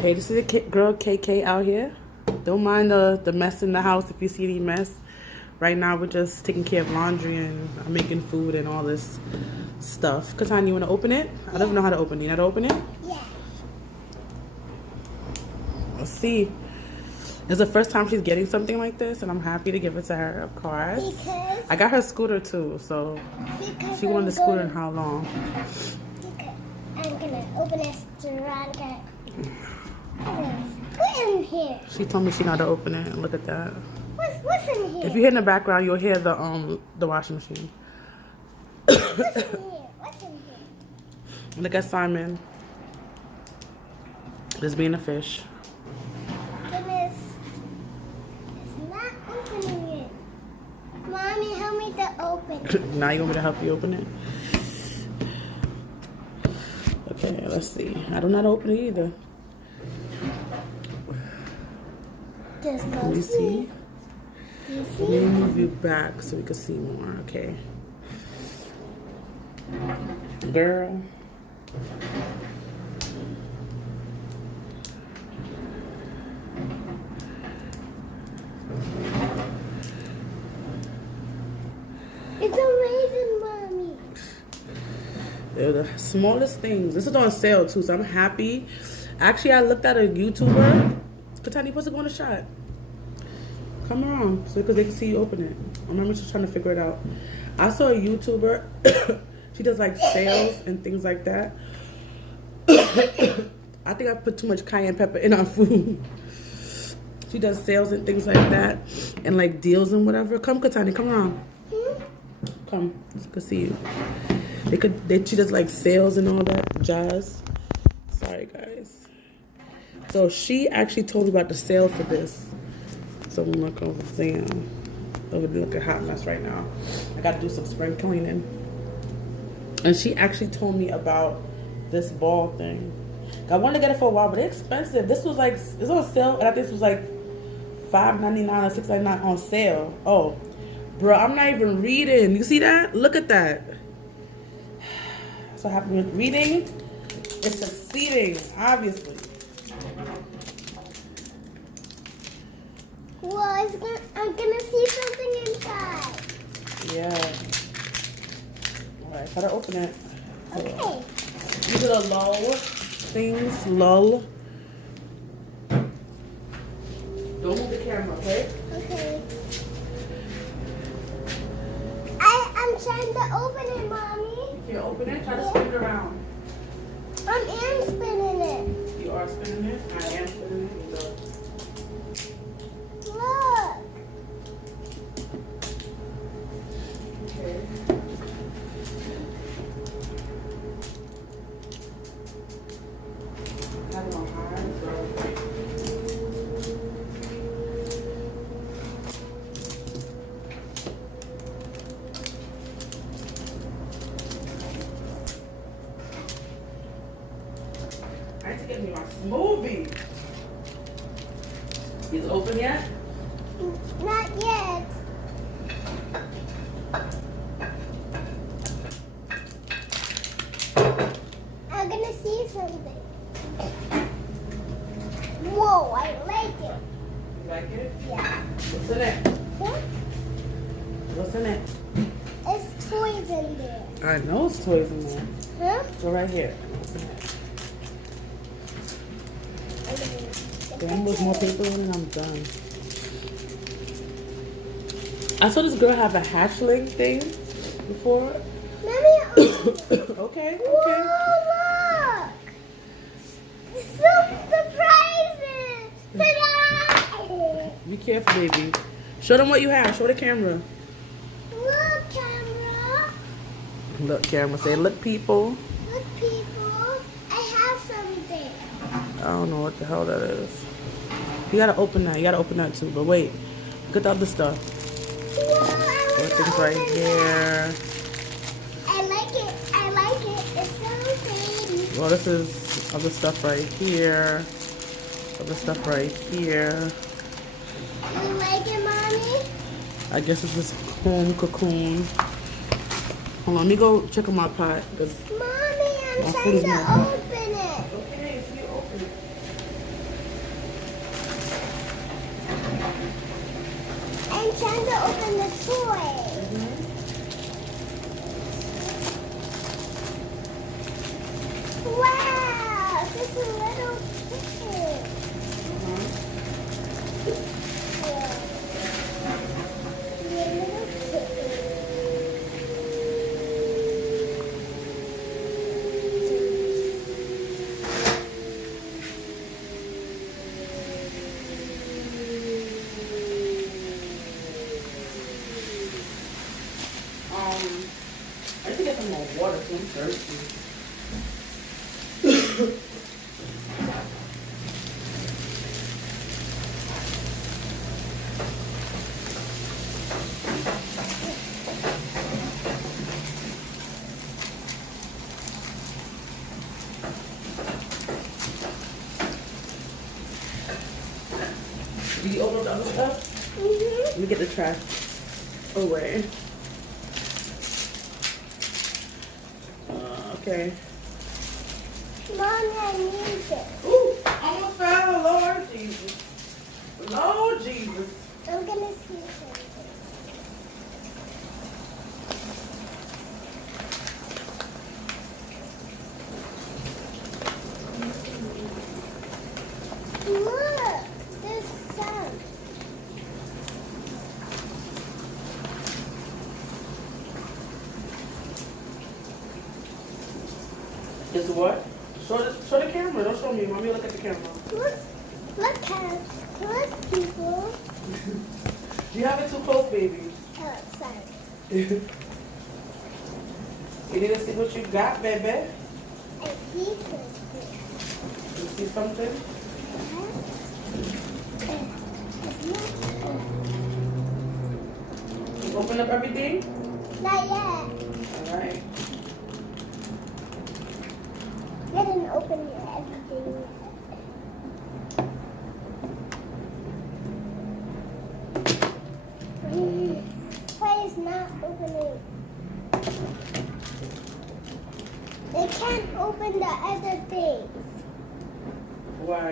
Hey, this is a girl KK out here. Don't mind the mess in the house if you see any mess. Right now we're just taking care of laundry and I'm making food and all this stuff. Katanya, you want to open it? I don't know how to open it. You know how to open it? Yeah. Let's see. It's the first time she's getting something like this, and I'm happy to give it to her, of course. Because I got her scooter too, so she wanted the scooter in how long? Because I'm gonna open this drawer. What's in here? She told me she know how to open it, and look at that. What's in here? If you hear in the background, you'll hear the washing machine. What's in here? What's in here? Look at Simon. Just being a fish. Goodness. It's not opening it. Mommy, help me to open it. Now you want me to help you open it? Okay, let's see. I don't know how to open it either. Just go Let me see. Do you Let me see? move you back so we can see more. Okay. Girl. It's amazing, Mommy. They're the smallest things. This is on sale too, so I'm happy. Actually, I looked at a YouTuber. Katani, supposed to go on a shot. Come around, so because they can see you open it. I remember just trying to figure it out. I saw a YouTuber. She does like sales and things like that. I think I put too much cayenne pepper in our food. She does sales and things like that, and like deals and whatever. Come, Katani, come around. Come, so I can see you. She does like sales and all that jazz. Sorry, guys. So she actually told me about the sale for this. So I'm like over there. Over there, look a hot mess right now. I got to do some spring cleaning. And she actually told me about this ball thing. I wanted to get it for a while, but it's expensive. This was like, it's on sale, and I think this was like $5.99 or $6.99 on sale. Oh, bro, I'm not even reading. You see that? Look at that. So happy with reading. It's succeeding, obviously. Well, I'm gonna see something inside. Yeah. Alright, gotta open it. Okay. These are the lull things. Lull. Don't move the camera, okay? Okay. I'm trying to open it, Mommy. If you open it, try to spin it around. I am spinning it. You are spinning it? I am spinning it. Go. Look. Okay. Have it on high, so. I need to get me my smoothie. Is it open yet? Not yet. I'm gonna see something. Whoa, I like it. You like it? Yeah. What's in it? Huh? What's in it? It's toys in there. I know it's toys in there. Huh? Go right here. Then with more paper in it, I'm done. I saw this girl have a hatchling thing before. Mommy, Okay, whoa, look! Some surprises! Ta-da! Be careful, baby. Show them what you have. Show the camera. Look, camera. Look, camera. Say, look, people. Look, people. I have something. I don't know what the hell that is. You gotta open that. You gotta open that too. But wait. Look at the other stuff. Whoa, I want to Things right open here. it. I like it. I like it. It's so pretty. Well, this is other stuff right here. Other stuff right here. You like it, Mommy? I guess it's this cocoon. Hold on, let me go check on my pot. Mommy, I'm My food trying is to not- open it. Okay, so you open it. toy. Wow, this is a little kitten. Yeah. The little I need to get some more water too. I'm thirsty. Did you open up the other stuff? Let me get the trash away. Okay. Mommy, I need it. Ooh, almost fell. Lord Jesus. Lord Jesus. I'm gonna see something. Look, there's some. Is what? Show the camera. Don't show me. Mommy, look at the camera. Look, people. You have it too close, baby. Oh, sorry. You need to see what you got, baby. I see something. You see something? You open up everything? Not yet. All right. I didn't open everything yet. Why is not opening? They can't open the other things. Why?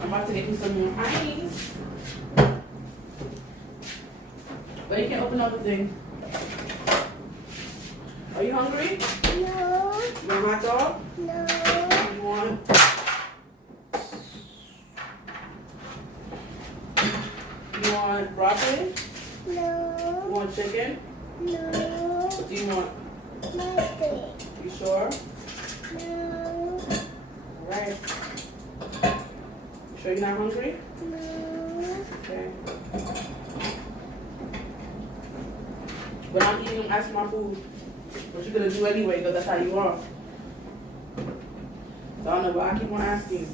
I'm about to get you some more ice. But you can open up the thing. Are you hungry? No. You want a hot dog? No. You want? You want broccoli? No. You want chicken? No. What do you want? Nothing. You sure? No. Alright. You sure you're not hungry? No. Okay. But I'm eating ice for my food. What you gonna do anyway, because that's how you are. So I don't know, but I keep on asking.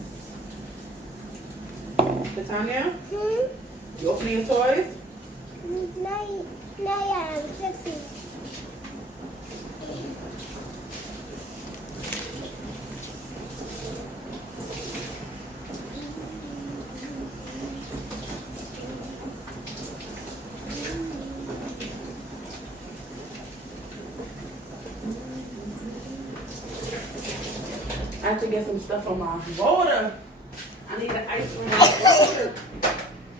Titania, you opening your toys? No, yeah, I'm fixing. I have to get some stuff on my water. I need the ice on my water.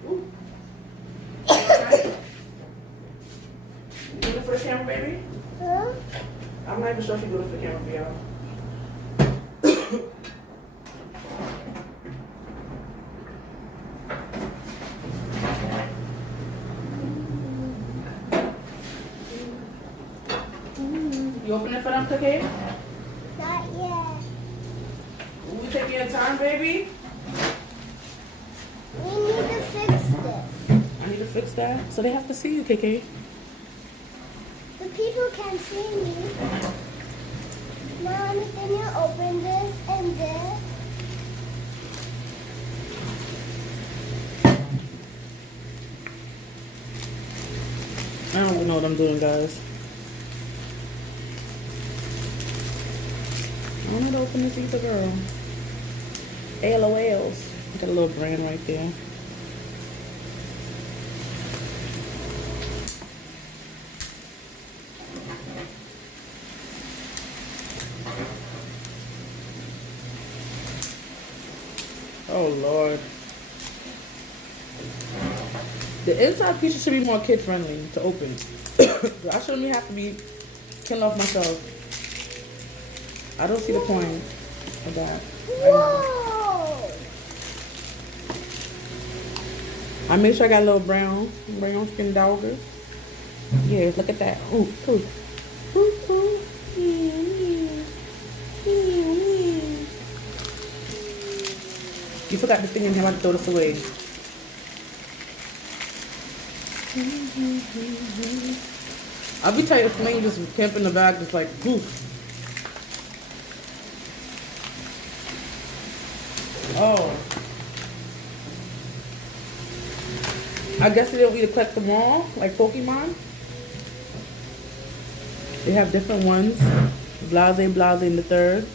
Ooh. You do it for the camera, baby? Huh? I'm not even sure if you do it for the camera for y'all. You open it for them, Cookie? Not yet. We taking your time, baby? We need to fix this. I need to fix that. So they have to see you, KK. The people can't see me. Mom, can you open this and this? I don't even know what I'm doing, guys. I don't know how to open this either, girl. ALOLs. Got a little brand right there. Oh, Lord. The inside pieces should be more kid friendly to open. I shouldn't have to be killing off myself. I don't see the point of that. Whoa! I made sure I got a little brown skin doggers. Yeah, look at that. Ooh, ooh. Ooh, ooh. You forgot the thing in here. I have to throw this away. I'll be tired of playing just camp in the bag, just like poof. Oh. I guess they don't either collect them all, like Pokemon. They have different ones. Blase, in the third.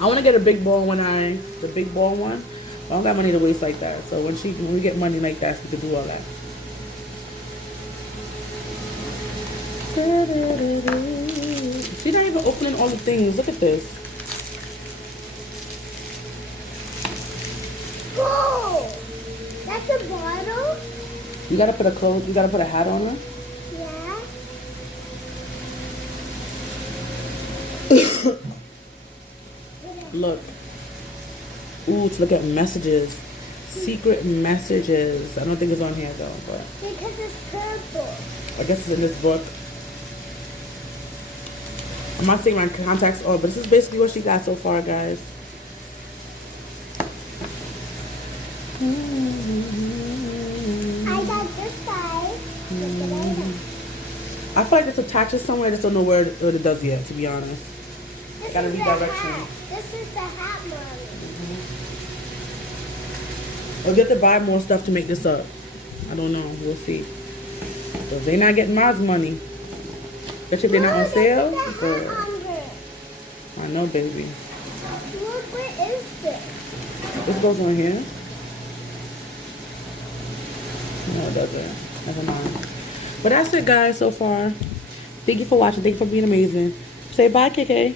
I want to get a big ball the big ball one. I don't got money to waste like that. So when we get money like that, we can do all that. She's not even opening all the things. Look at this. Whoa! That's a bottle? You gotta put a hat on her. Yeah. Look. Ooh, to look at messages. Secret messages. I don't think it's on here though, but Because it's purple. I guess it's in this book. I'm not saying my contacts are, but this is basically what she got so far, guys. I got this guy. I feel like this attaches somewhere. I just don't know what it does yet, to be honest. This Gotta is the redirection. hat. This is the hat, Mommy. I'll get to buy more stuff to make this up. I don't know. We'll see. So if they're not getting my money, especially if they're not on sale. Good. I know, baby. Look, what is this? This goes on here. No, it doesn't. Never mind. But that's it, guys, so far. Thank you for watching. Thank you for being amazing. Say bye, KK.